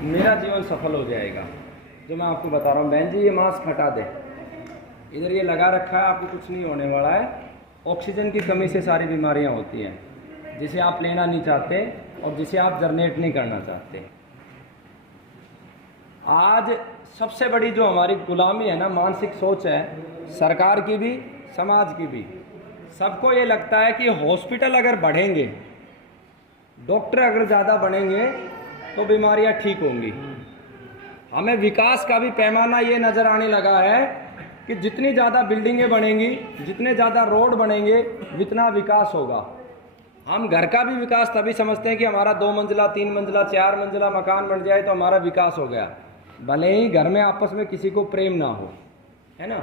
मेरा जीवन सफल हो जाएगा। जो मैं आपको बता रहा हूँ, बहन जी ये मास्क हटा दे, इधर ये लगा रखा है, आपको कुछ नहीं होने वाला है। ऑक्सीजन की कमी से सारी बीमारियाँ होती हैं, जिसे आप लेना नहीं चाहते और जिसे आप जनरेट नहीं करना चाहते। आज सबसे बड़ी जो हमारी गुलामी है ना, मानसिक सोच है, सरकार की भी समाज की भी। सबको ये लगता है कि हॉस्पिटल अगर बढ़ेंगे, डॉक्टर अगर ज़्यादा बढ़ेंगे तो बीमारियां ठीक होंगी। हमें विकास का भी पैमाना ये नज़र आने लगा है कि जितनी ज़्यादा बिल्डिंगें बनेंगी, जितने ज़्यादा रोड बनेंगे, जितना विकास होगा। हम घर का भी विकास तभी समझते हैं कि हमारा 2 मंजिला 3 मंजिला 4 मंजिला मकान बन जाए तो हमारा विकास हो गया, भले ही घर में आपस में किसी को प्रेम ना हो, है ना।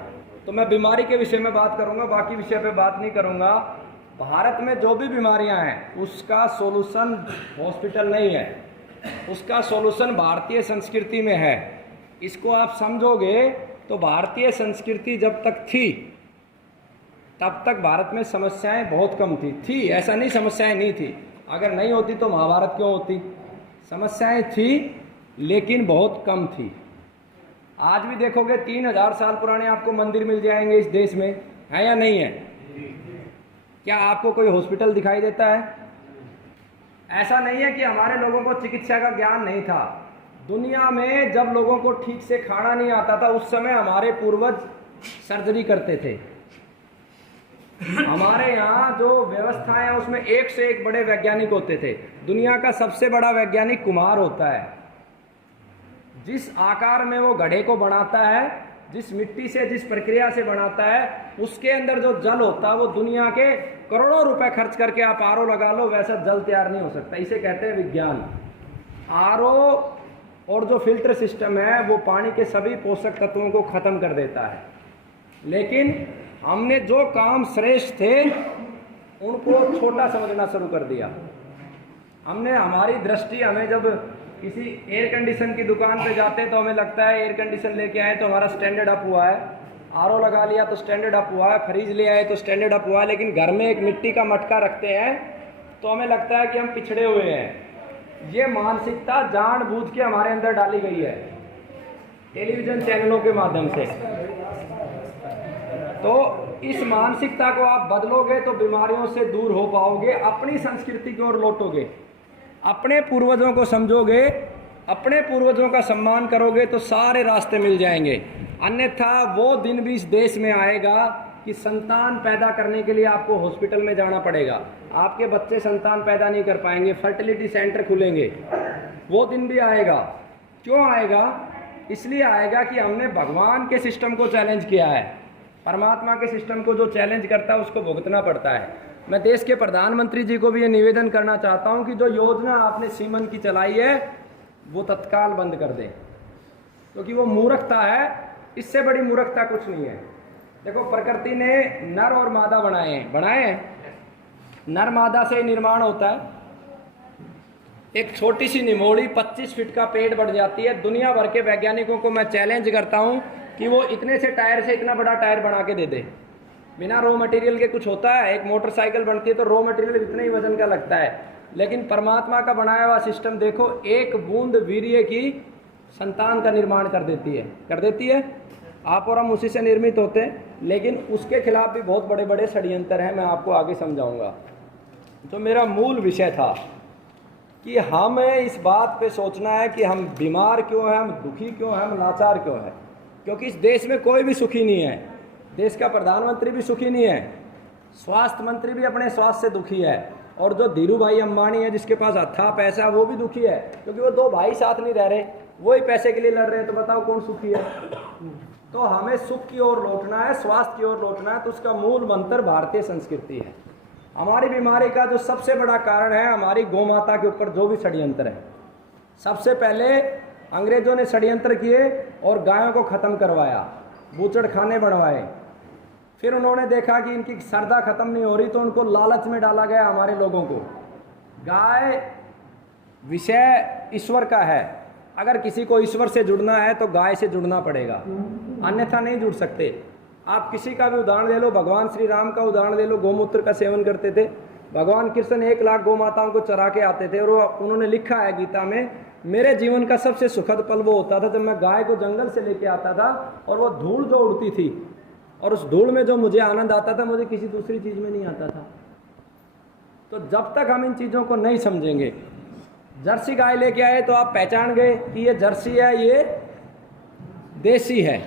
तो मैं बीमारी के विषय में बात करूंगा, बाकी विषय पे बात नहीं करूंगा। भारत में जो भी बीमारियां हैं उसका सोल्यूशन हॉस्पिटल नहीं है, उसका सोल्यूशन भारतीय संस्कृति में है। इसको आप समझोगे तो भारतीय संस्कृति जब तक थी तब तक भारत में समस्याएं बहुत कम थी। ऐसा नहीं समस्याएं नहीं थी, अगर नहीं होती तो महाभारत क्यों होती। समस्याएं थी लेकिन बहुत कम थी। आज भी देखोगे 3000 साल पुराने आपको मंदिर मिल जाएंगे इस देश में, है या नहीं है। क्या आपको कोई हॉस्पिटल दिखाई देता है? ऐसा नहीं है कि हमारे लोगों को चिकित्सा का ज्ञान नहीं था। दुनिया में जब लोगों को ठीक से खाना नहीं आता था, उस समय हमारे पूर्वज सर्जरी करते थे। हमारे यहाँ जो व्यवस्था है उसमें एक से एक बड़े वैज्ञानिक होते थे। दुनिया का सबसे बड़ा वैज्ञानिक कुम्हार होता है। जिस आकार में वो घड़े को बनाता है, जिस मिट्टी से, जिस प्रक्रिया से बनाता है, उसके अंदर जो जल होता है वो दुनिया के करोड़ों रुपए खर्च करके आप आरओ लगा लो, वैसा जल तैयार नहीं हो सकता। इसे कहते हैं विज्ञान। आरओ और जो फिल्टर सिस्टम है वो पानी के सभी पोषक तत्वों को खत्म कर देता है। लेकिन हमने जो काम श्रेष्ठ थे उनको छोटा समझना शुरू कर दिया। हमने, हमारी दृष्टि, हमें जब किसी एयर कंडीशन की दुकान पे जाते तो हमें लगता है एयर कंडीशन लेके आए तो हमारा स्टैंडर्ड अप हुआ है, आरओ लगा लिया तो स्टैंडर्ड अप हुआ है, फ्रिज ले आए तो स्टैंडर्ड अप हुआ है। लेकिन घर में एक मिट्टी का मटका रखते हैं तो हमें लगता है कि हम पिछड़े हुए हैं। ये मानसिकता जानबूझ के हमारे अंदर डाली गई है टेलीविजन चैनलों के माध्यम से। तो इस मानसिकता को आप बदलोगे तो बीमारियों से दूर हो पाओगे, अपनी संस्कृति की ओर लौटोगे, अपने पूर्वजों को समझोगे, अपने पूर्वजों का सम्मान करोगे तो सारे रास्ते मिल जाएंगे। अन्यथा वो दिन भी इस देश में आएगा कि संतान पैदा करने के लिए आपको हॉस्पिटल में जाना पड़ेगा। आपके बच्चे संतान पैदा नहीं कर पाएंगे, फर्टिलिटी सेंटर खुलेंगे। वो दिन भी आएगा। क्यों आएगा? इसलिए आएगा कि हमने भगवान के सिस्टम को चैलेंज किया है। परमात्मा के सिस्टम को जो चैलेंज करता है उसको भुगतना पड़ता है। मैं देश के प्रधानमंत्री जी को भी ये निवेदन करना चाहता हूँ कि जो योजना आपने सीमन की चलाई है वो तत्काल बंद कर दें, क्योंकि वो मूर्खता है। इससे बड़ी मूर्खता कुछ नहीं है। देखो, प्रकृति ने नर और मादा बनाए हैं। नर मादा से निर्माण होता है। एक छोटी सी निमोड़ी 25 फीट का पेड़ बढ़ जाती है। दुनिया भर के वैज्ञानिकों को मैं चैलेंज करता हूँ कि वो इतने से टायर से इतना बड़ा टायर बना के दे दे। बिना रॉ मटेरियल के कुछ होता है? एक मोटरसाइकिल बनती है तो रॉ मटेरियल इतना ही वजन का लगता है। लेकिन परमात्मा का बनाया हुआ सिस्टम देखो, एक बूंद वीर्य की संतान का निर्माण कर देती है। आप और हम उसी से निर्मित होते हैं। लेकिन उसके खिलाफ भी बहुत बड़े बड़े षड्यंत्र हैं, मैं आपको आगे समझाऊंगा। तो मेरा मूल विषय था कि हमें इस बात पे सोचना है कि हम बीमार क्यों हैं, हम दुखी क्यों हैं, हम लाचार क्यों हैं। क्योंकि इस देश में कोई भी सुखी नहीं है। देश का प्रधानमंत्री भी सुखी नहीं है, स्वास्थ्य मंत्री भी अपने स्वास्थ्य से दुखी है, और जो धीरू भाई अंबानी है जिसके पास अथाह पैसा, वो भी दुखी है, क्योंकि वो 2 भाई साथ नहीं रह रहे, वो ही पैसे के लिए लड़ रहे हैं। तो बताओ कौन सुखी है? तो हमें सुख की ओर लौटना है, स्वास्थ्य की ओर लौटना है। तो उसका मूल मंत्र भारतीय संस्कृति है। हमारी बीमारी का जो सबसे बड़ा कारण है हमारी गौ माता के ऊपर जो भी षड्यंत्र है। सबसे पहले अंग्रेजों ने षड्यंत्र किए और गायों को खत्म करवाया, बूचड़ खाने बनवाए। फिर उन्होंने देखा कि इनकी श्रद्धा खत्म नहीं हो रही तो उनको लालच में डाला गया हमारे लोगों को। गाय विषय ईश्वर का है, अगर किसी को ईश्वर से जुड़ना है तो गाय से जुड़ना पड़ेगा, अन्यथा नहीं जुड़ सकते। आप किसी का भी उदाहरण ले लो, भगवान श्री राम का उदाहरण ले लो, गौमूत्र का सेवन करते थे। भगवान कृष्ण 1 लाख गौ माताओं को चरा के आते थे और उन्होंने लिखा है गीता में मेरे जीवन का सबसे सुखद पल वो होता था जब मैं गाय को जंगल से लेके आता था और वो धूल जो उड़ती थी और उस धूल में जो मुझे आनंद आता था, मुझे किसी दूसरी चीज़ में नहीं आता था। तो जब तक हम इन चीज़ों को नहीं समझेंगे, जर्सी गाय लेके आए तो आप पहचान गए कि ये जर्सी है, ये देसी है।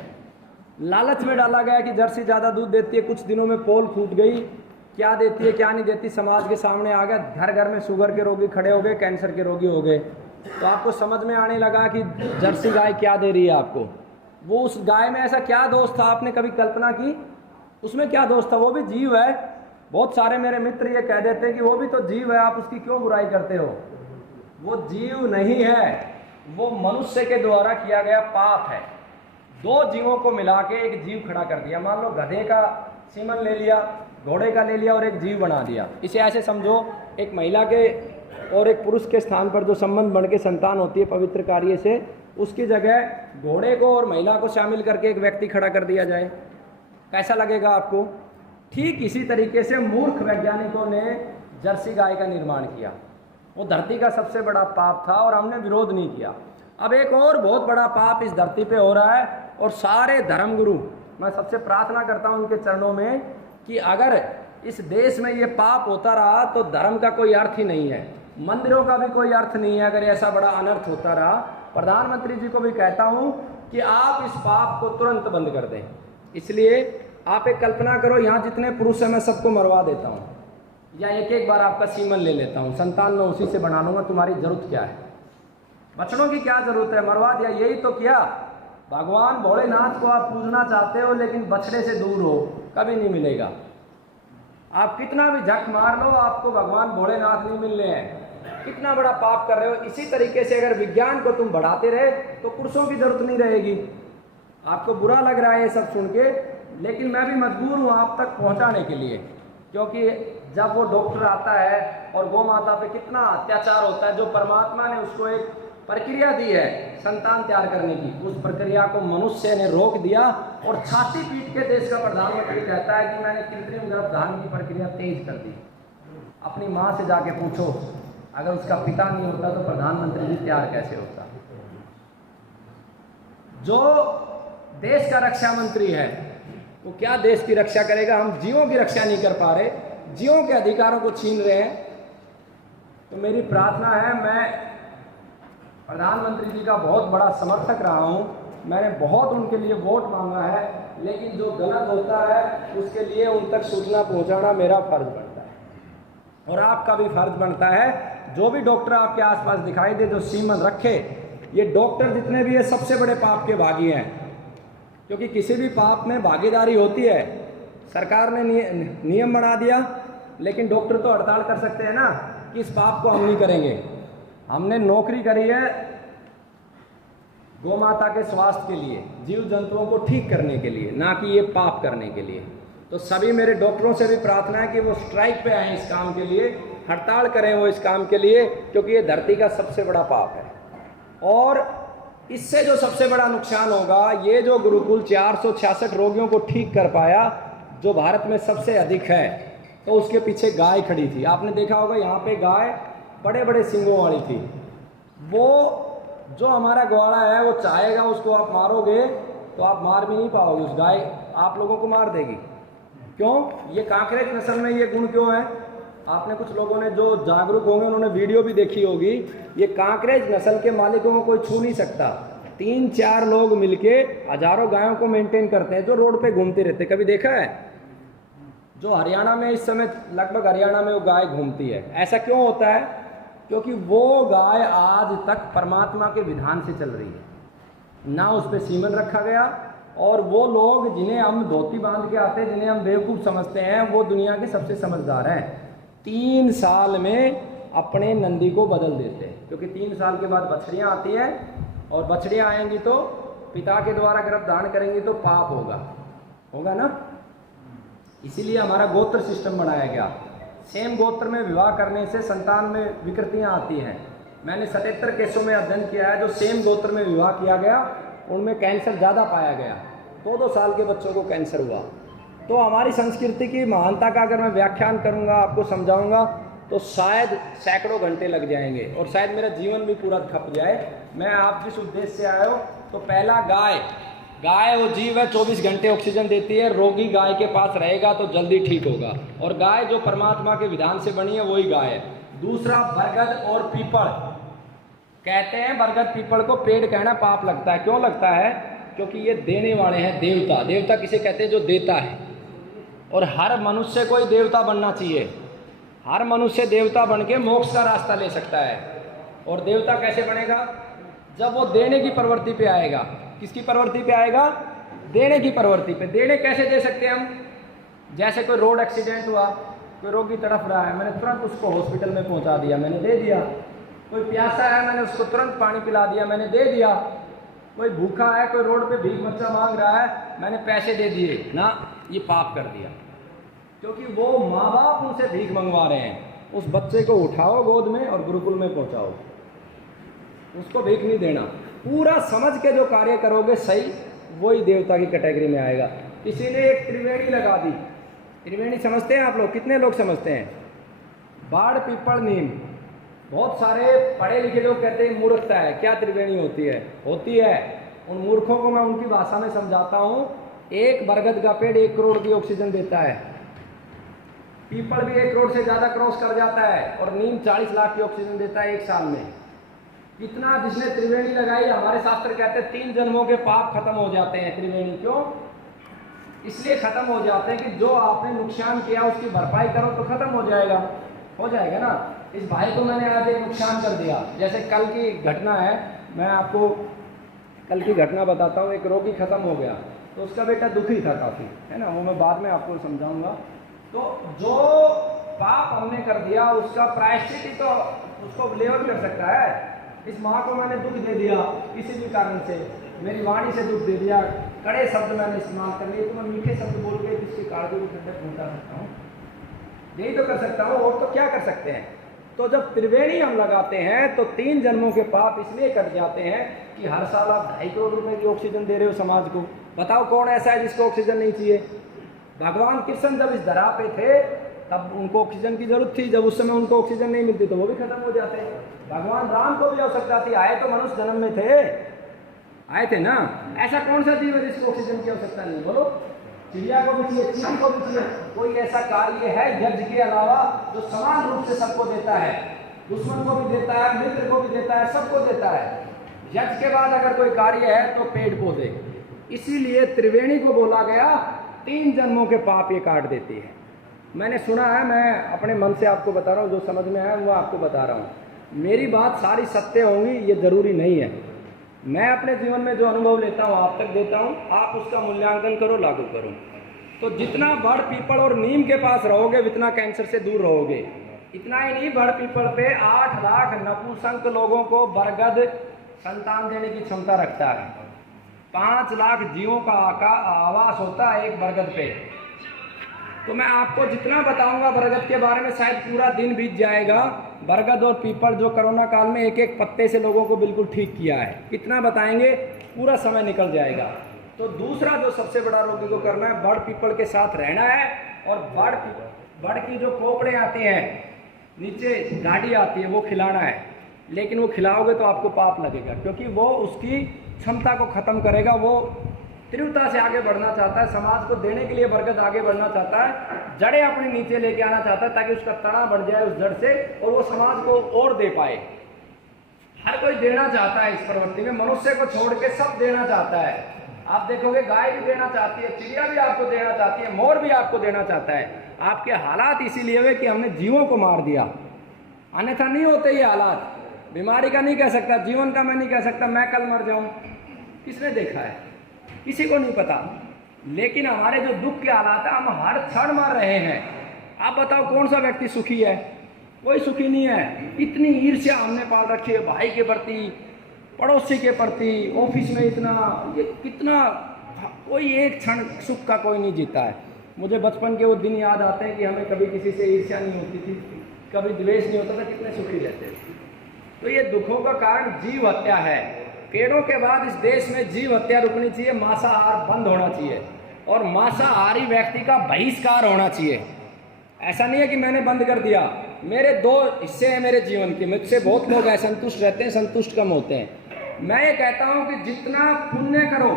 लालच में डाला गया कि जर्सी ज़्यादा दूध देती है, कुछ दिनों में पोल फूट गई, क्या देती है क्या नहीं देती समाज के सामने आ गया, घर घर में शुगर के रोगी खड़े हो गए, कैंसर के रोगी हो गए। तो आपको समझ में आने लगा कि जर्सी गाय क्या दे रही है आपको। वो उस गाय में ऐसा क्या दोष था, आपने कभी कल्पना की उसमें क्या दोष था? वो भी जीव है। बहुत सारे मेरे मित्र ये कह देते हैं कि वो भी तो जीव है, आप उसकी क्यों बुराई करते हो? वो जीव नहीं है, वो मनुष्य के द्वारा किया गया पाप है। दो जीवों को मिला के एक जीव खड़ा कर दिया। मान लो गधे का सीमन ले लिया, घोड़े का ले लिया और एक जीव बना दिया। इसे ऐसे समझो, एक महिला के और एक पुरुष के स्थान पर जो संबंध बन के संतान होती है पवित्र कार्य से, उसकी जगह घोड़े को और महिला को शामिल करके एक व्यक्ति खड़ा कर दिया जाए, कैसा लगेगा आपको? ठीक इसी तरीके से मूर्ख वैज्ञानिकों ने जर्सी गाय का निर्माण किया। वो धरती का सबसे बड़ा पाप था और हमने विरोध नहीं किया। अब एक और बहुत बड़ा पाप इस धरती पे हो रहा है और सारे धर्मगुरु, मैं सबसे प्रार्थना करता हूँ उनके चरणों में कि अगर इस देश में ये पाप होता रहा तो धर्म का कोई अर्थ ही नहीं है, मंदिरों का भी कोई अर्थ नहीं है अगर ऐसा बड़ा अनर्थ होता रहा। प्रधानमंत्री जी को भी कहता हूँ कि आप इस पाप को तुरंत बंद कर दें। इसलिए आप एक कल्पना करो, यहाँ जितने पुरुष हैं मैं सबको मरवा देता हूँ या एक एक बार आपका सीमन ले लेता हूँ, संतान मैं उसी से बना लूँगा, तुम्हारी ज़रूरत क्या है? बछड़ों की क्या ज़रूरत है? मरवा दिया। यही तो किया। भगवान भोलेनाथ को आप पूजना चाहते हो लेकिन बछड़े से दूर हो, कभी नहीं मिलेगा। आप कितना भी झक मार लो, आपको भगवान भोलेनाथ नहीं मिलने हैं। कितना बड़ा पाप कर रहे हो। इसी तरीके से अगर विज्ञान को तुम बढ़ाते रहे तो पुरुषों की जरूरत नहीं रहेगी। आपको बुरा लग रहा है ये सब सुन के, लेकिन मैं भी मजबूर हूँ आप तक पहुँचाने के लिए, क्योंकि जब वो डॉक्टर आता है और गौ माता पे कितना अत्याचार होता है, जो परमात्मा ने उसको एक प्रक्रिया दी है संतान तैयार करने की, उस प्रक्रिया को मनुष्य ने रोक दिया और छाती पीट के देश का प्रधानमंत्री कहता है कि मैंने कृत्रिम गर्भधारण की प्रक्रिया तेज कर दी। अपनी माँ से जाके पूछो, अगर उसका पिता नहीं होता तो प्रधानमंत्री जी तैयार कैसे होता? जो देश का रक्षा मंत्री है वो क्या देश की रक्षा करेगा? हम जीवों की रक्षा नहीं कर पा रहे, जीवों के अधिकारों को छीन रहे हैं। तो मेरी प्रार्थना है, मैं प्रधानमंत्री जी का बहुत बड़ा समर्थक रहा हूँ, मैंने बहुत उनके लिए वोट मांगा है, लेकिन जो गलत होता है उसके लिए उन तक सूचना पहुँचाना मेरा फर्ज बनता है और आपका भी फर्ज बनता है। जो भी डॉक्टर आपके आसपास दिखाई दे जो सीमन रखे, ये डॉक्टर जितने भी ये सबसे बड़े पाप के भागी हैं, क्योंकि किसी भी पाप में भागीदारी होती है। सरकार ने नियम बना दिया, लेकिन डॉक्टर तो हड़ताल कर सकते हैं ना कि इस पाप को हम नहीं करेंगे। हमने नौकरी करी है गौ माता के स्वास्थ्य के लिए, जीव जंतुओं को ठीक करने के लिए, ना कि ये पाप करने के लिए। तो सभी मेरे डॉक्टरों से भी प्रार्थना है कि वो स्ट्राइक पे आए इस काम के लिए, हड़ताल करें वो इस काम के लिए, क्योंकि ये धरती का सबसे बड़ा पाप है। और इससे जो सबसे बड़ा नुकसान होगा, ये जो गुरुकुल 466 रोगियों को ठीक कर पाया, जो भारत में सबसे अधिक है, तो उसके पीछे गाय खड़ी थी। आपने देखा होगा यहाँ पे गाय बड़े बड़े सींगों वाली थी। वो जो हमारा ग्वाला है वो चाहेगा उसको आप मारोगे तो आप मार भी नहीं पाओगे, उस गाय आप लोगों को मार देगी। क्यों? ये कांकरेज नस्ल में ये गुण क्यों है? आपने कुछ लोगों ने जो जागरूक होंगे उन्होंने वीडियो भी देखी होगी। ये कांकरेज नस्ल के मालिकों को कोई छू नहीं सकता। 3-4 लोग मिलके हजारों गायों को मेंटेन करते हैं जो रोड पे घूमते रहते। कभी देखा है? जो हरियाणा में इस समय लगभग हरियाणा में वो गाय घूमती है। ऐसा क्यों होता है? क्योंकि वो गाय आज तक परमात्मा के विधान से चल रही है, ना उस पर सीमन रखा गया। और वो लोग जिन्हें हम धोती बांध के आते हैं, जिन्हें हम बेवकूफ़ समझते हैं, वो दुनिया के सबसे समझदार हैं। 3 साल में अपने नंदी को बदल देते हैं, क्योंकि 3 साल के बाद बछड़ियाँ आती हैं और बछड़ियाँ आएंगी तो पिता के द्वारा गर्भधारण करेंगी तो पाप होगा ना। इसीलिए हमारा गोत्र सिस्टम बनाया गया। सेम गोत्र में विवाह करने से संतान में विकृतियाँ आती हैं। मैंने 77 केसों में अध्ययन किया है, जो सेम गोत्र में विवाह किया गया उनमें कैंसर ज़्यादा पाया गया। 2-2 साल के बच्चों को कैंसर हुआ। तो हमारी संस्कृति की महानता का अगर मैं व्याख्यान करूंगा, आपको समझाऊंगा, तो शायद सैकड़ों घंटे लग जाएंगे और शायद मेरा जीवन भी पूरा खप जाए। मैं आप जिस उद्देश्य से आए हो, तो पहला गाय वो जीव है, 24 घंटे ऑक्सीजन देती है। रोगी गाय के पास रहेगा तो जल्दी ठीक होगा, और गाय जो परमात्मा के विधान से बनी है वही गाय है। दूसरा बरगद और पीपल, कहते हैं बरगद पीपल को पेड़ कहना पाप लगता है। क्यों लगता है? क्योंकि ये देने वाले हैं। देवता किसे कहते हैं? जो देता है। और हर मनुष्य को ही देवता बनना चाहिए। हर मनुष्य देवता बन के मोक्ष का रास्ता ले सकता है। और देवता कैसे बनेगा? जब वो देने की प्रवृत्ति पे आएगा। किसकी प्रवृत्ति पे आएगा? देने की प्रवृत्ति पे। देने कैसे दे सकते हैं हम? जैसे कोई रोड एक्सीडेंट हुआ, कोई रोगी तड़फ रहा है, मैंने तुरंत उसको हॉस्पिटल में पहुंचा दिया, मैंने दे दिया। कोई प्यासा है, मैंने उसको तुरंत पानी पिला दिया, मैंने दे दिया। कोई भूखा है, कोई रोड पे भीख बच्चा मांग रहा है, मैंने पैसे दे दिए ना, ये पाप कर दिया। क्योंकि वो माँ बाप उनसे भीख मंगवा रहे हैं। उस बच्चे को उठाओ गोद में और गुरुकुल में पहुंचाओ, उसको भीख नहीं देना। पूरा समझ के जो कार्य करोगे सही, वही देवता की कैटेगरी में आएगा। किसी ने एक त्रिवेणी लगा दी। त्रिवेणी समझते हैं आप लोग? कितने लोग समझते हैं? बाड़, पीपल, नीम। बहुत सारे पढ़े लिखे लोग कहते हैं मूर्खता है, क्या त्रिवेणी होती है? होती है। उन मूर्खों को मैं उनकी भाषा में समझाता हूँ। एक बरगद का पेड़ 1 करोड़ की ऑक्सीजन देता है। पीपल भी 1 करोड़ से ज़्यादा क्रॉस कर जाता है, और नीम 40 लाख की ऑक्सीजन देता है 1 साल में। इतना जिसने त्रिवेणी लगाई, हमारे शास्त्र कहते हैं 3 जन्मों के पाप खत्म हो जाते हैं। त्रिवेणी क्यों? इसलिए खत्म हो जाते हैं कि जो आपने नुकसान किया उसकी भरपाई करो तो खत्म हो जाएगा ना। इस भाई को मैंने आज एक नुकसान कर दिया। जैसे कल की घटना है, मैं आपको कल की घटना बताता हूँ। एक रोगी खत्म हो गया, तो उसका बेटा दुखी था काफ़ी, है ना, वो मैं बाद में आपको समझाऊंगा। तो जो पाप हमने कर दिया उसका प्रायश्चित ही तो उसको लेवल कर सकता है। इस माँ को मैंने दुख दे दिया किसी भी कारण से, मेरी वाणी से दुख दे दिया, कड़े शब्द मैंने इस्तेमाल कर लिए, तो मैं मीठे शब्द बोल के जिसकी कागजों को ठंडक पहुँचा सकता हूँ, यही तो कर सकता हूँ। और तो क्या कर सकते हैं? तो जब त्रिवेणी हम लगाते हैं तो 3 जन्मों के पाप इसलिए कट जाते हैं कि हर साल आप 2.5 करोड़ रुपए की ऑक्सीजन दे रहे हो समाज को। बताओ कौन ऐसा है जिसको ऑक्सीजन नहीं चाहिए? भगवान कृष्ण जब इस धरा पे थे तब उनको ऑक्सीजन की जरूरत थी। जब उस समय उनको ऑक्सीजन नहीं मिलती तो वो भी खत्म हो जाते। भगवान राम को भी आवश्यकता थी, आए तो मनुष्य जन्म में थे, आए थे ना। ऐसा कौन सा जीव है जिसको ऑक्सीजन की आवश्यकता नहीं? बोलो। चिड़िया को भी चाहिए, चींटी को भी चाहिए। कोई ऐसा कार्य है यज्ञ के अलावा जो समान रूप से सबको देता है? दुश्मन को भी देता है, मित्र को भी देता है, सबको देता है। यज्ञ के बाद अगर कोई कार्य है तो पेड़ पौधे। इसीलिए त्रिवेणी को बोला गया 3 जन्मों के पाप ये काट देती है। मैंने सुना है, मैं अपने मन से आपको बता रहा हूँ, जो समझ में आया वो आपको बता रहा हूँ। मेरी बात सारी सत्य होंगी ये जरूरी नहीं है। मैं अपने जीवन में जो अनुभव लेता हूँ आप तक देता हूँ, आप उसका मूल्यांकन करो, लागू करो। तो जितना बड़ पीपल और नीम के पास रहोगे उतना कैंसर से दूर रहोगे। इतना ही नहीं, बड़ पीपल पे 8 लाख नपुंसक लोगों को बरगद संतान देने की क्षमता रखता है। 5 लाख जीवों का आवास होता है एक बरगद पे। तो मैं आपको जितना बताऊंगा बरगद के बारे में शायद पूरा दिन बीत जाएगा। बरगद और पीपल जो कोरोना काल में एक एक पत्ते से लोगों को बिल्कुल ठीक किया है, कितना बताएंगे, पूरा समय निकल जाएगा। तो दूसरा जो सबसे बड़ा रोगी को करना है, बड़ पीपल के साथ रहना है। और बड़ की जो पोपड़े आती हैं, नीचे गाड़ी आती है, वो खिलाना है। लेकिन वो खिलाओगे तो आपको पाप लगेगा, क्योंकि वो उसकी क्षमता को खत्म करेगा। वो तीव्रता से आगे बढ़ना चाहता है, समाज को देने के लिए बरगद आगे बढ़ना चाहता है, जड़ें अपने नीचे लेके आना चाहता है ताकि उसका तना बढ़ जाए उस जड़ से और वो समाज को और दे पाए। हर कोई देना चाहता है इस प्रवृत्ति में, मनुष्य को छोड़ के सब देना चाहता है। आप देखोगे गाय भी देना चाहती है, चिड़िया भी आपको देना चाहती है, मोर भी आपको देना चाहता है। आपके हालात इसीलिए हुए कि हमने जीवों को मार दिया, अन्यथा नहीं होते ये हालात। बीमारी का नहीं कह सकता, जीवन का मैं नहीं कह सकता मैं कल मर जाऊं, किसने देखा है? किसी को नहीं पता। लेकिन हमारे जो दुख के हालात है, हम हर क्षण मर रहे हैं। आप बताओ कौन सा व्यक्ति सुखी है? कोई सुखी नहीं है। इतनी ईर्ष्या हमने पाल रखी है, भाई के प्रति, पड़ोसी के प्रति, ऑफिस में इतना, ये कितना, कोई एक क्षण सुख का कोई नहीं जीता है। मुझे बचपन के वो दिन याद आते हैं कि हमें कभी किसी से ईर्ष्या नहीं होती थी, कभी द्वेष नहीं होता था, कितने सुखी रहते थे। तो ये दुखों का कारण जीव हत्या है। पेड़ों के बाद इस देश में जीव हत्या रुकनी चाहिए, मांसाहार बंद होना चाहिए और मांसाहारी व्यक्ति का बहिष्कार होना चाहिए। ऐसा नहीं है कि मैंने बंद कर दिया, मेरे दो हिस्से हैं मेरे जीवन के, मुझसे बहुत लोग हैं संतुष्ट रहते हैं, संतुष्ट कम होते हैं। मैं ये कहता हूं कि जितना पुण्य करो,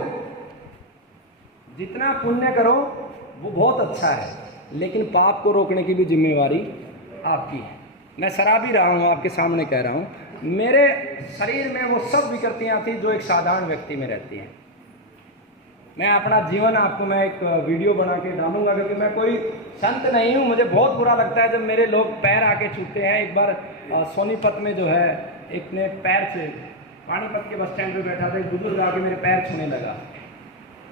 जितना पुण्य करो वो बहुत अच्छा है, लेकिन पाप को रोकने की भी जिम्मेवारी आपकी है। मैं शराबी रहा हूं, आपके सामने कह रहा हूं, मेरे शरीर में वो सब विकृतियां थी जो एक साधारण व्यक्ति में रहती हैं। मैं अपना जीवन आपको मैं एक वीडियो बना के डालूंगा, क्योंकि मैं कोई संत नहीं हूँ। मुझे बहुत बुरा लगता है जब मेरे लोग पैर आके छूते हैं। एक बार सोनीपत में जो है एक ने पैर से, पानीपत के बस स्टैंड पे बैठा था, एक बुजुर्ग आके मेरे पैर छूने लगा।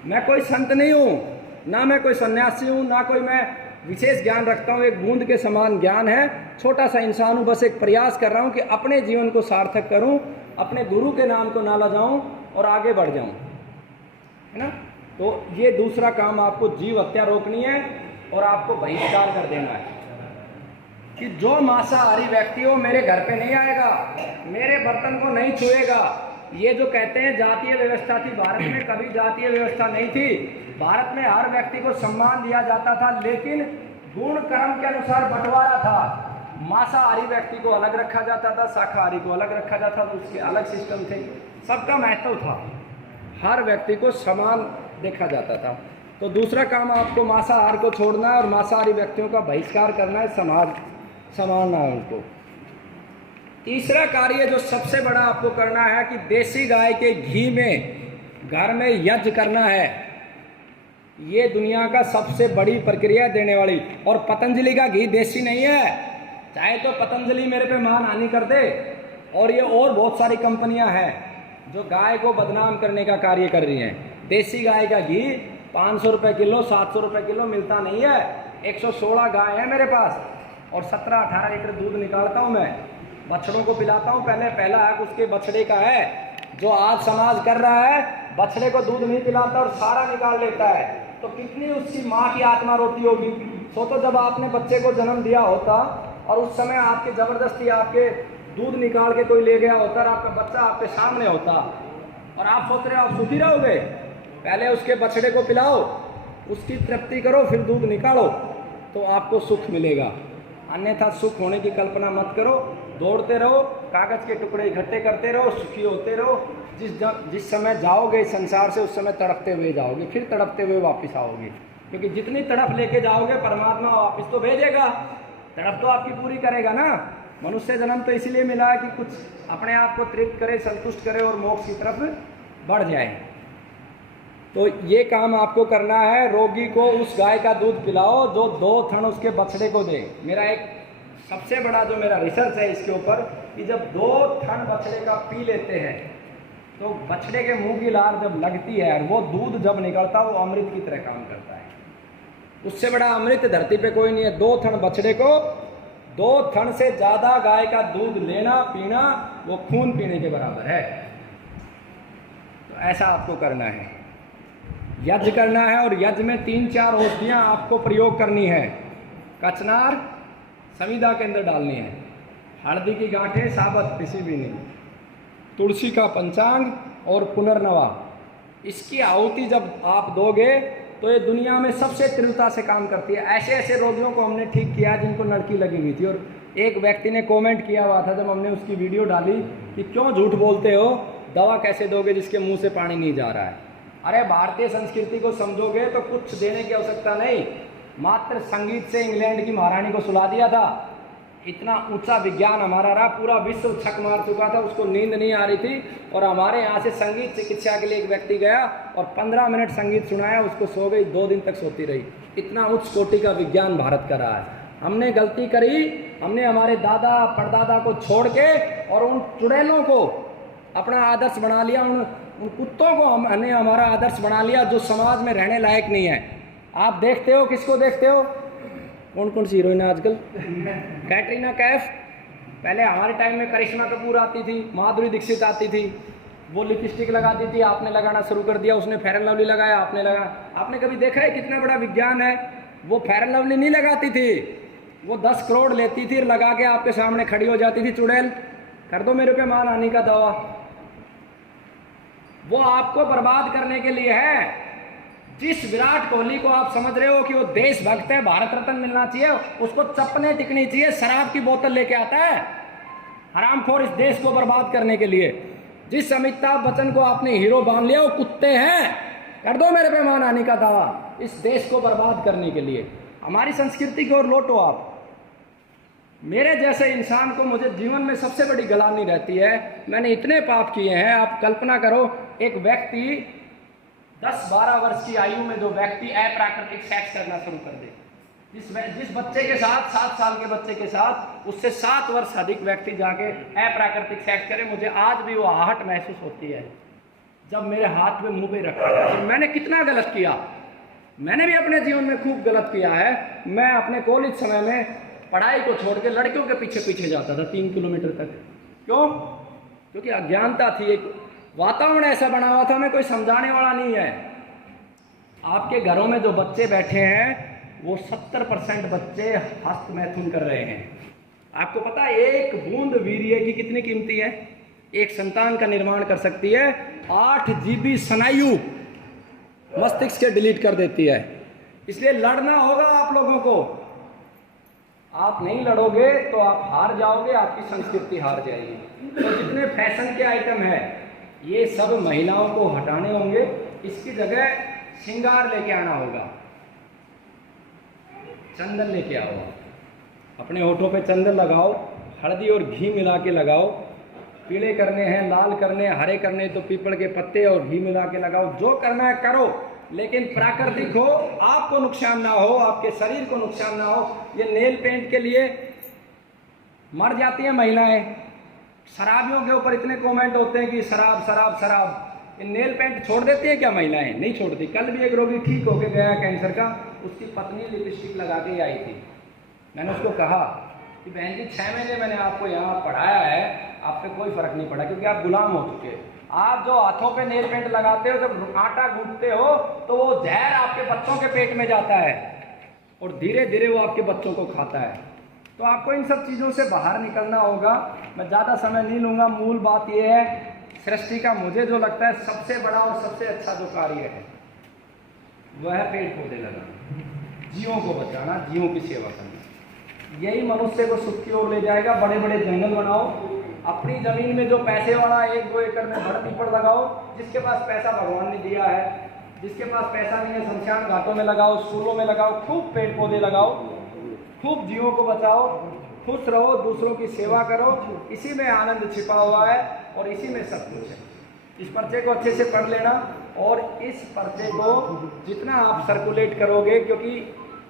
मैं कोई संत नहीं हूँ, ना मैं कोई सन्यासी हूँ, ना कोई मैं विशेष ज्ञान रखता हूँ। एक बूंद के समान ज्ञान है, छोटा सा इंसान हूँ। बस एक प्रयास कर रहा हूँ कि अपने जीवन को सार्थक करूँ, अपने गुरु के नाम को नाला जाऊँ और आगे बढ़ जाऊँ, है ना। तो ये दूसरा काम, आपको जीव हत्या रोकनी है और आपको बहिष्कार कर देना है कि जो मांसाहारी व्यक्ति हो मेरे घर पे नहीं आएगा, मेरे बर्तन को नहीं छुएगा। ये जो कहते हैं जातीय व्यवस्था थी, भारत में कभी जातीय व्यवस्था नहीं थी। भारत में हर व्यक्ति को सम्मान दिया जाता था, लेकिन गुण कर्म के अनुसार बंटवारा था। मांसाहारी व्यक्ति को अलग रखा जाता था, शाकाहारी को अलग रखा जाता था, उसके अलग सिस्टम थे, सबका महत्व था, हर व्यक्ति को समान देखा जाता था। तो दूसरा काम आपको मांसाहार को छोड़ना है और मांसाहारी व्यक्तियों का बहिष्कार करना है, संभालना है उनको। तीसरा कार्य जो सबसे बड़ा आपको करना है कि देसी गाय के घी में घर में यज्ञ करना है। ये दुनिया का सबसे बड़ी प्रक्रिया देने वाली, और पतंजलि का घी देसी नहीं है। चाहे तो पतंजलि मेरे पे मानहानि कर दे, और ये और बहुत सारी कंपनियां हैं जो गाय को बदनाम करने का कार्य कर रही हैं। देसी गाय का घी 500 रुपये किलो, 700 रुपये किलो मिलता नहीं है। 116 गाय है मेरे पास और 17-18 लीटर दूध निकालता हूँ मैं, बछड़ों को पिलाता हूँ। पहला हक उसके बछड़े का है। जो आज समाज कर रहा है, बछड़े को दूध नहीं पिलाता और सारा निकाल लेता है, तो कितनी उसकी माँ की आत्मा रोती होगी। सोचो जब आपने बच्चे को जन्म दिया होता और उस समय आपके ज़बरदस्ती आपके दूध निकाल के कोई ले गया होता और आपका बच्चा आपके सामने होता, और आप सोच रहे हो आप सुखी रहोगे। पहले उसके बछड़े को पिलाओ, उसकी तृप्ति करो, फिर दूध निकालो, तो आपको सुख मिलेगा। अन्यथा सुख होने की कल्पना मत करो। दौड़ते रहो, कागज़ के टुकड़े इकट्ठे करते रहो, सुखी होते रहो। जिस समय जाओगे संसार से, उस समय तड़पते हुए जाओगे, फिर तड़पते हुए वापस आओगे। क्योंकि जितनी तड़प लेके जाओगे, परमात्मा वापस तो भेजेगा, तड़प तो आपकी पूरी करेगा ना। मनुष्य जन्म तो इसीलिए मिला है कि कुछ अपने आप को तृप्त करे, संतुष्ट करे और मोक्ष की तरफ बढ़ जाए। तो ये काम आपको करना है। रोगी को उस गाय का दूध पिलाओ जो 2 थन उसके बछड़े को दे। मेरा एक सबसे बड़ा जो मेरा रिसर्च है इसके ऊपर, कि जब 2 थन बछड़े का पी लेते हैं तो बछड़े के मुंह की लार जब लगती है और वो दूध जब निकलता है, वो अमृत की तरह काम करता है। उससे बड़ा अमृत धरती पे कोई नहीं है। 2 थन बछड़े को, 2 थन से ज़्यादा गाय का दूध लेना पीना, वो खून पीने के बराबर है। तो ऐसा आपको करना है, यज्ञ करना है। और यज्ञ में 3-4 औषधियाँ आपको प्रयोग करनी है। कचनार संविदा के अंदर डालनी है, हल्दी की गांठें साबत पिसी भी नहीं, तुलसी का पंचांग और पुनर्नवा। इसकी आहुति जब आप दोगे तो ये दुनिया में सबसे तीव्रता से काम करती है। ऐसे ऐसे रोगियों को हमने ठीक किया जिनको नलकी लगी हुई थी। और एक व्यक्ति ने कमेंट किया हुआ था जब हमने उसकी वीडियो डाली कि क्यों झूठ बोलते हो, दवा कैसे दोगे जिसके मुंह से पानी नहीं जा रहा है। अरे भारतीय संस्कृति को समझोगे तो कुछ देने की आवश्यकता नहीं, मात्र संगीत से इंग्लैंड की महारानी को सुला दिया था। इतना ऊंचा विज्ञान हमारा रहा, पूरा विश्व छक मार चुका था, उसको नींद नहीं आ रही थी। और हमारे यहाँ से संगीत चिकित्सा के लिए एक व्यक्ति गया और 15 मिनट संगीत सुनाया, उसको सो गई, 2 दिन तक सोती रही। इतना उच्च कोटि का विज्ञान भारत का रहा है। हमने गलती करी, हमने हमारे दादा परदादा को छोड़ के और उन चुड़ैलों को अपना आदर्श बना लिया, उन कुत्तों को हमने हमारा आदर्श बना लिया जो समाज में रहने लायक नहीं है। आप देखते हो, किसको देखते हो, कौन कौन सी हीरोइन है आजकल? कैटरीना कैफ, पहले हमारे टाइम में करिश्मा कपूर आती थी, माधुरी दीक्षित आती थी, वो लिपस्टिक लगाती थी, आपने लगाना शुरू कर दिया, उसने फेयर एंड लवली लगाया, आपने लगा। आपने कभी देखा है कितना बड़ा विज्ञान है? वो फेयर एंड लवली नहीं लगाती थी, वो 10 करोड़ लेती थी, लगा के आपके सामने खड़ी हो जाती थी। चुड़ैल, कर दो मेरे पे मानहानि का दावा। वो आपको बर्बाद करने के लिए है। जिस विराट कोहली को आप समझ रहे हो कि वो देशभक्त है, भारत रत्न मिलना चाहिए, उसको चप्पलें टिकनी चाहिए, शराब की बोतल लेके आता है हरामखोर इस देश को बर्बाद करने के लिए। जिस अमिताभ बच्चन को आपने हीरो बांध लिया वो कुत्ते हैं, कर दो मेरे पे मानहानि का दावा इस देश को बर्बाद करने के लिए। हमारी संस्कृति की ओर लौटो आप। मेरे जैसे इंसान को मुझे जीवन में सबसे बड़ी गलानी रहती है, मैंने इतने पाप किए हैं। आप कल्पना करो, एक व्यक्ति 10-12 वर्ष की आयु में जो व्यक्ति अप्राकृतिक सेक्स करना शुरू कर दे, जिस बच्चे के साथ 7 साल के बच्चे के साथ उससे 7 वर्ष अधिक व्यक्ति जाके अप्राकृतिक सेक्स करे, मुझे आज भी वो आहट महसूस होती है जब मेरे हाथ में मुंह पे रखा है। मैंने कितना गलत किया, मैंने भी अपने जीवन में खूब गलत किया है। मैं अपने कॉलेज समय में पढ़ाई को छोड़ के लड़कियों के पीछे पीछे जाता था 3 किलोमीटर तक। क्यों? क्योंकि अज्ञानता थी, एक वातावरण ऐसा बना हुआ था, हमें कोई समझाने वाला नहीं है। आपके घरों में जो बच्चे बैठे हैं वो 70% बच्चे हस्त मैथुन कर रहे हैं। आपको पता है एक बूंद वीर्य की कितनी कीमती है? एक संतान का निर्माण कर सकती है। 8 GB स्नायु मस्तिष्क के डिलीट कर देती है। इसलिए लड़ना होगा आप लोगों को। आप नहीं लड़ोगे तो आप हार जाओगे, आपकी संस्कृति हार जाएगी। तो जितने फैशन के आइटम है ये सब महिलाओं को हटाने होंगे, इसकी जगह श्रृंगार लेके आना होगा। चंदन लेके आओ, अपने होठों पे चंदन लगाओ, हल्दी और घी मिला के लगाओ। पीले करने हैं, लाल करने, हरे करने तो पीपल के पत्ते और घी मिला के लगाओ। जो करना है करो, लेकिन प्राकृतिक हो, आपको नुकसान ना हो, आपके शरीर को नुकसान ना हो। ये नेल पेंट के लिए मर जाती हैं महिलाएं। शराबियों के ऊपर इतने कमेंट होते हैं कि शराब शराब शराब। ये नेल पेंट छोड़ देती है क्या महिलाएं? नहीं छोड़ती। कल भी एक रोगी ठीक होके गया कैंसर का, उसकी पत्नी लिपस्टिक लगा के आई थी। मैंने उसको कहा कि बहन जी 6 महीने मैंने आपको यहाँ पढ़ाया है, आप पे कोई फर्क नहीं पड़ा क्योंकि आप गुलाम हो चुके। आप जो हाथों पे नेल पेंट लगाते हो, जब आटा गूंथते हो तो वो जहर आपके बच्चों के पेट में जाता है और धीरे धीरे वो आपके बच्चों को खाता है। तो आपको इन सब चीज़ों से बाहर निकलना होगा। मैं ज़्यादा समय नहीं लूँगा। मूल बात यह है, सृष्टि का मुझे जो लगता है सबसे बड़ा और सबसे अच्छा जो कार्य है वह है पेड़ पौधे लगाना, जीवों को बचाना, जीवों की सेवा करना। यही मनुष्य को सुख की ओर ले जाएगा। बड़े बड़े जंगल बनाओ, अपनी जमीन में जो पैसे वाला 1-2 एकड़ में बड़ पीपल लगाओ। जिसके पास पैसा भगवान ने दिया है, जिसके पास पैसा नहीं है शमशान घाटों में लगाओ, स्कूलों में लगाओ, खूब पेड़ पौधे लगाओ, खूब जीवों को बचाओ, खुश रहो, दूसरों की सेवा करो। इसी में आनंद छिपा हुआ है और इसी में सब कुछ है। इस पर्चे को अच्छे से पढ़ लेना और इस पर्चे को जितना आप सर्कुलेट करोगे, क्योंकि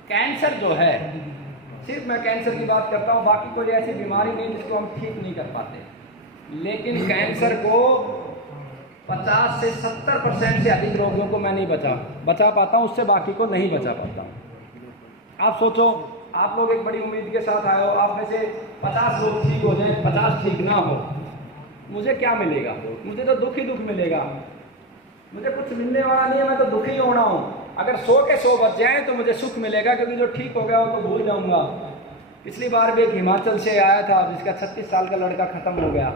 कैंसर जो है, सिर्फ मैं कैंसर की बात करता हूँ, बाकी कोई ऐसी बीमारी नहीं जिसको हम ठीक नहीं कर पाते, लेकिन कैंसर को 50 से 70% से अधिक रोगियों को मैं नहीं बचा पाता हूँ, उससे बाकी को नहीं बचा पाता हूँ। आप सोचो, आप लोग एक बड़ी उम्मीद के साथ आए हो, आप में से 50 लोग ठीक हो जाए, 50 ठीक ना हो, मुझे क्या मिलेगा? मुझे तो दुख ही दुख मिलेगा। मुझे कुछ मिलने वाला नहीं है, मैं तो दुखी होना हूँ। अगर 100 के 100 बच जाए तो मुझे सुख मिलेगा, क्योंकि जो ठीक हो गया वो तो भूल जाऊँगा। पिछली बार भी एक हिमाचल से आया था जिसका 36 साल का लड़का ख़त्म हो गया।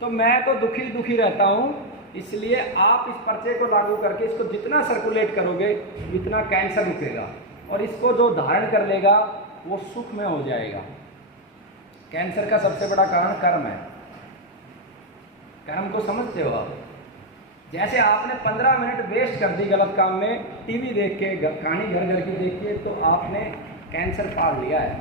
तो मैं तो दुखी रहता हूँ। इसलिए आप इस पर्चे को लागू करके इसको जितना सर्कुलेट करोगे उतना कैंसर रुकेगा, और इसको जो धारण कर लेगा वो सुख में हो जाएगा। कैंसर का सबसे बड़ा कारण कर्म है। कर्म को समझते हो आप? जैसे आपने 15 मिनट वेस्ट कर दी गलत काम में, टीवी देख के, कहानी घर घर की देख के, तो आपने कैंसर पाल लिया है,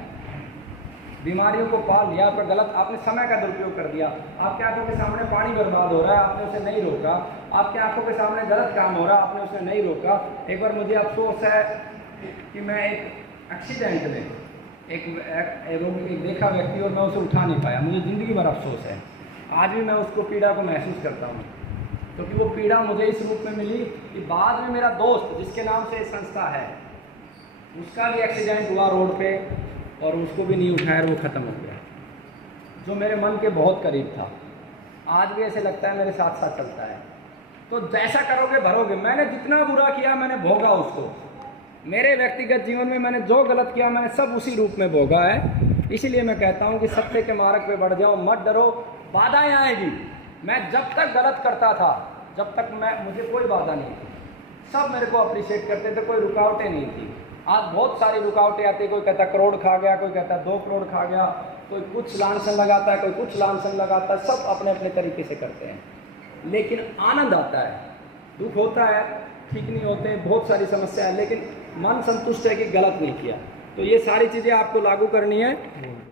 बीमारियों को पाल लिया। पर गलत आपने समय का दुरुपयोग कर दिया। आपके आंखों के सामने पानी बर्बाद हो रहा है, आपने उसे नहीं रोका। आपके आंखों के सामने गलत काम हो रहा है, आपने उसे नहीं रोका। एक बार मुझे अफसोस है कि मैं एक एक्सीडेंट में एक देखा व्यक्ति और मैं उसे उठा नहीं पाया। मुझे ज़िंदगी भर अफसोस है। आज भी मैं उसको पीड़ा को महसूस करता हूँ, क्योंकि वो पीड़ा मुझे इस रूप में मिली कि बाद में मेरा दोस्त जिसके नाम से संस्था है, उसका भी एक्सीडेंट हुआ रोड पे और उसको भी नहीं उठाया, वो ख़त्म हो गया, जो मेरे मन के बहुत करीब था। आज भी ऐसे लगता है मेरे साथ साथ चलता है। तो जैसा करोगे भरोगे। मैंने जितना बुरा किया मैंने भोगा उसको। मेरे व्यक्तिगत जीवन में मैंने जो गलत किया मैंने सब उसी रूप में भोगा है। इसीलिए मैं कहता हूँ कि सत्य के मार्ग पे बढ़ जाओ, मत डरो। बाधाएं आएगी। मैं जब तक गलत करता था, जब तक मुझे कोई बाधा नहीं थी। सब मेरे को अप्रिशिएट करते थे, कोई रुकावटें नहीं थी। आज बहुत सारी रुकावटें आती है, कोई कहता करोड़ खा गया, कोई कहता 2 करोड़ खा गया, कोई कुछ लांछन लगाता है, कोई कुछ लांछन लगाता है, सब अपने अपने तरीके से करते हैं। लेकिन आनंद आता है, दुख होता है, ठीक नहीं होते हैं, बहुत सारी समस्या है, लेकिन मन संतुष्ट है कि गलत नहीं किया। तो ये सारी चीज़ें आपको लागू करनी है।